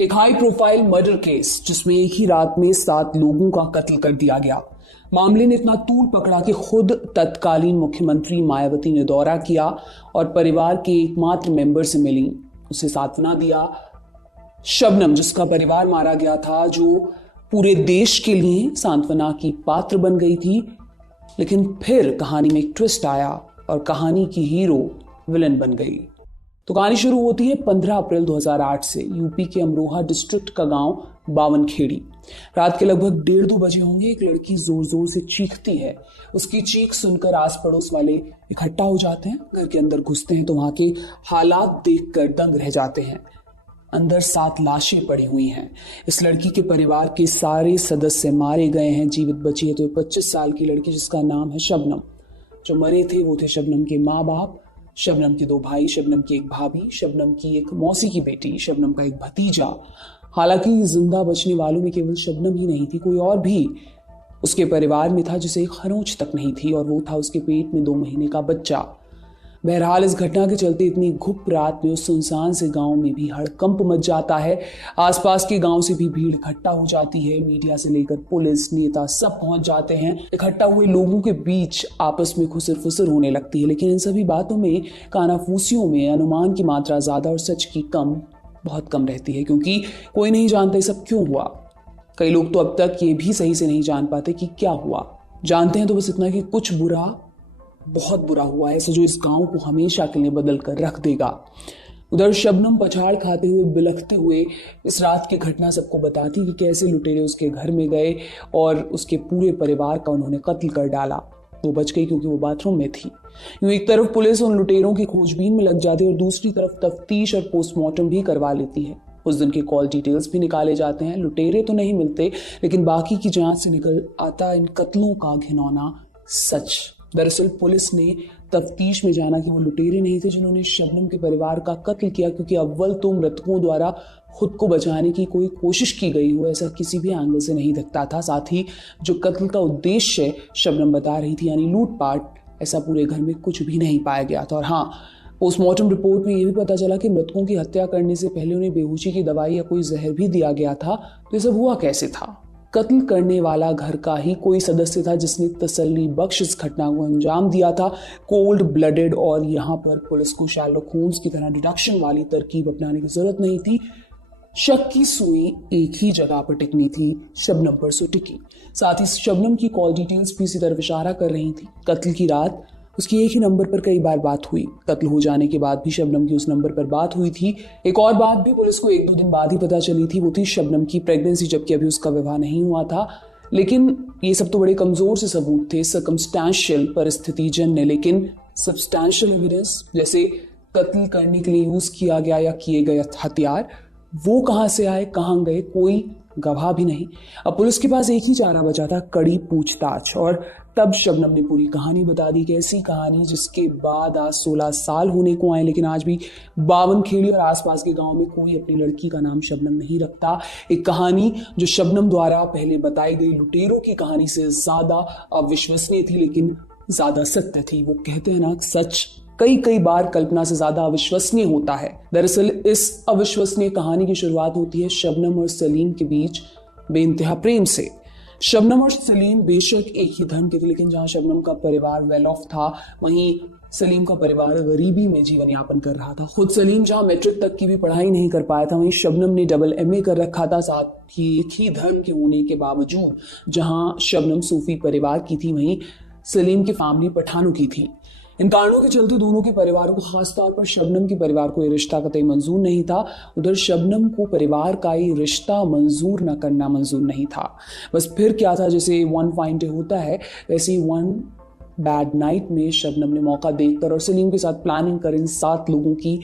एक high profile murder case जिसमें एक ही रात में 7 लोगों का कत्ल कर दिया गया। मामले ने इतना तूल पकड़ा कि खुद तत्कालीन मुख्यमंत्री मायावती ने दौरा किया और परिवार के एकमात्र मेंबर से मिली, उसे सांत्वना दिया। शबनम, जिसका परिवार मारा गया था, जो पूरे देश के लिए सांत्वना की पात्र बन गई थी, लेकिन फिर कहानी में एक ट्विस्ट आया और कहानी की हीरो विलन बन गई। तो कहानी शुरू होती है 15 अप्रैल 2008 से यूपी के अमरोहा डिस्ट्रिक्ट का गांव बावनखेड़ी। रात के लगभग 1:30-2 बजे होंगे। एक लड़की जोर जोर से चीखती है। उसकी चीख सुनकर आस पड़ोस वाले इकट्ठा हो जाते हैं। घर के अंदर घुसते हैं तो वहां के हालात देखकर दंग रह जाते हैं। अंदर 7 लाशें पड़ी हुई हैं। इस लड़की के परिवार के सारे सदस्य मारे गए हैं। जीवित बची है तो 25 साल की लड़की जिसका नाम है शबनम। जो मरे थे वो थे शबनम के माँ बाप, शबनम के 2 भाई, शबनम की एक भाभी, शबनम की एक मौसी की बेटी, शबनम का एक भतीजा। हालांकि जिंदा बचने वालों में केवल शबनम ही नहीं थी, कोई और भी उसके परिवार में था जिसे एक खरोंच तक नहीं थी, और वो था उसके पेट में 2 महीने का बच्चा। बहरहाल इस घटना के चलते इतनी घुप रात में उस सुनसान से गांव में भी हड़कंप मच जाता है। आसपास के गांव से भी भीड़ इकट्ठा हो जाती है। मीडिया से लेकर पुलिस, नेता सब पहुंच जाते हैं। इकट्ठा हुए लोगों के बीच आपस में खुसर फुसर होने लगती है, लेकिन इन सभी बातों में, कानाफूसियों में अनुमान की मात्रा ज्यादा और सच की बहुत कम रहती है, क्योंकि कोई नहीं जानता ये सब क्यों हुआ। कई लोग तो अब तक ये भी सही से नहीं जान पाते कि क्या हुआ। जानते हैं तो बस इतना कि कुछ बुरा, बहुत बुरा हुआ है, ऐसा जो इस गांव को हमेशा के लिए बदल कर रख देगा। उधर शबनम पछाड़ खाते हुए, बिलखते हुए इस रात की घटना सबको बताती कि कैसे लुटेरे उसके घर में गए और उसके पूरे परिवार का उन्होंने कत्ल कर डाला। वो बच गई क्योंकि वो बाथरूम में थी। यूं एक तरफ पुलिस उन लुटेरों की खोजबीन में लग जाती है और दूसरी तरफ तफ्तीश और पोस्टमार्टम भी करवा लेती है। उस दिन के कॉल डिटेल्स भी निकाले जाते हैं। लुटेरे तो नहीं मिलते, लेकिन बाकी की जांच से निकल आता इन कत्लों का घिनौना सच। दरअसल पुलिस ने तफ्तीश में जाना कि वो लुटेरे नहीं थे जिन्होंने शबनम के परिवार का कत्ल किया, क्योंकि अव्वल तो मृतकों द्वारा खुद को बचाने की कोई कोशिश की गई हो ऐसा किसी भी एंगल से नहीं दिखता था। साथ ही जो कत्ल का उद्देश्य शबनम बता रही थी, यानी लूटपाट, ऐसा पूरे घर में कुछ भी नहीं पाया गया था। और हाँ, पोस्टमार्टम रिपोर्ट में यह भी पता चला कि मृतकों की हत्या करने से पहले उन्हें बेहोशी की दवाई या कोई जहर भी दिया गया था। तो ये सब हुआ कैसे था? कत्ल करने वाला घर का ही कोई सदस्य था जिसने तसल्ली बख्श इस घटना को अंजाम दिया था, कोल्ड ब्लडेड। और यहाँ पर पुलिस को शर्लॉक होम्स की तरह डिडक्शन वाली तरकीब अपनाने की जरूरत नहीं थी। शक की सुई एक ही जगह पर टिकनी थी, शबनम पर सो टिकी। साथ ही शबनम की कॉल डिटेल्स भी इसी तरफ इशारा कर रही थी। कत्ल की रात उसकी एक ही नंबर पर कई बार बात हुई। कत्ल हो जाने के बाद भी शबनम की उस नंबर पर बात हुई थी। एक और बात भी पुलिस को 1-2 दिन बाद ही पता चली थी, वो थी शबनम की प्रेगनेंसी, जबकि अभी उसका विवाह नहीं हुआ था। लेकिन ये सब तो बड़े कमजोर से सबूत थे, सर्कमस्टेंशियल, परिस्थिति जन्य। लेकिन सब्सटैंशियल एविडेंस, जैसे कत्ल करने के लिए यूज किया गया या किए गए हथियार, वो कहां से आए, कहां गए, कोई गवाह भी नहीं। अब पुलिस के पास एक ही चारा बचा था, कड़ी पूछताछ। और तब शबनम ने पूरी कहानी बता दी कि ऐसी कहानी जिसके बाद आज 16 साल होने को आए, लेकिन आज भी बावनखेड़ी और आसपास के गांव में कोई अपनी लड़की का नाम शबनम नहीं रखता। एक कहानी जो शबनम द्वारा पहले बताई गई लुटेरों की कहानी से ज्यादा अविश्वसनीय थी, लेकिन ज्यादा सत्य थी। वो कहते हैं ना, सच कई बार कल्पना से ज्यादा अविश्वसनीय होता है। दरअसल इस अविश्वसनीय कहानी की शुरुआत होती है शबनम और सलीम के बीच बेइंतहा प्रेम से। शबनम और सलीम बेशक एक ही धर्म के थे, लेकिन जहां शबनम का परिवार वेल ऑफ था, वहीं सलीम का परिवार गरीबी में जीवन यापन कर रहा था। खुद सलीम जहां मैट्रिक तक की भी पढ़ाई नहीं कर पाया था, वहीं शबनम ने डबल MA कर रखा था। साथ ही एक ही धर्म के होने के बावजूद जहां शबनम सूफी परिवार की थी, वहीं सलीम की फैमिली पठानों की थी। इन कारणों के चलते दोनों के परिवारों को, खासतौर पर शबनम के परिवार को, यह रिश्ता कतई मंजूर नहीं था। उधर शबनम को परिवार का ये रिश्ता मंजूर न करना मंजूर नहीं था। बस फिर क्या था, जैसे वन फाइन डे होता है, वैसे ही वन बैड नाइट में शबनम ने मौका देखकर और सलीम के साथ प्लानिंग कर इन 7 लोगों की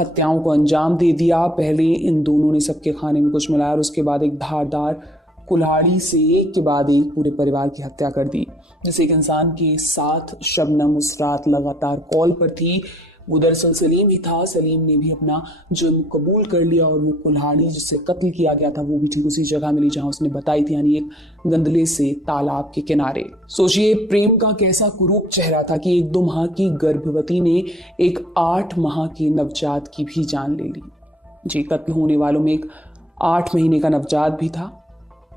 हत्याओं को अंजाम दे दिया। पहले इन दोनों ने सबके खाने में कुछ मिलाया और उसके बाद एक धारदार कुल्हाड़ी से एक के बाद एक पूरे परिवार की हत्या कर दी। जैसे एक इंसान के साथ शबनम उस रात लगातार कॉल पर थी, वो दरअसल सलीम ही था। सलीम ने भी अपना जुर्म कबूल कर लिया और वो कुल्हाड़ी जिससे कत्ल किया गया था वो भी ठीक उसी जगह मिली जहां उसने बताई थी, यानी एक गंदले से तालाब के किनारे। सोचिए प्रेम का कैसा कुरूप चेहरा था कि 1-2 माह की गर्भवती ने एक 8 माह के नवजात की भी जान ले ली। जी, कत्ल होने वालों में एक 8 महीने का नवजात भी था।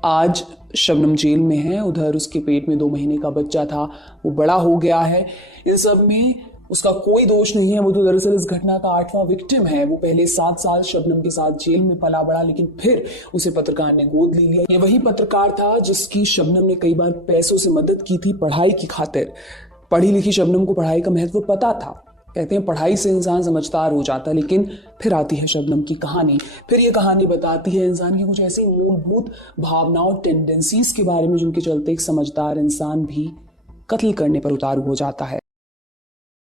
आज शबनम जेल में है, उधर उसके पेट में 2 महीने का बच्चा था, वो बड़ा हो गया है। इन सब में उसका कोई दोष नहीं है, वो तो दरअसल इस घटना का 8वां विक्टिम है। वो पहले 7 साल शबनम के साथ जेल में पला बड़ा, लेकिन फिर उसे पत्रकार ने गोद ले लिया। ये वही पत्रकार था जिसकी शबनम ने कई बार पैसों से मदद की थी पढ़ाई की खातिर। पढ़ी लिखी शबनम को पढ़ाई का महत्व पता था। कहते हैं पढ़ाई से इंसान समझदार हो जाता है, लेकिन फिर आती है शबनम की कहानी। फिर ये कहानी बताती है इंसान की कुछ ऐसी मूलभूत भावनाओं, टेंडेंसीज के बारे में जिनके चलते एक समझदार इंसान भी कत्ल करने पर उतारू हो जाता है।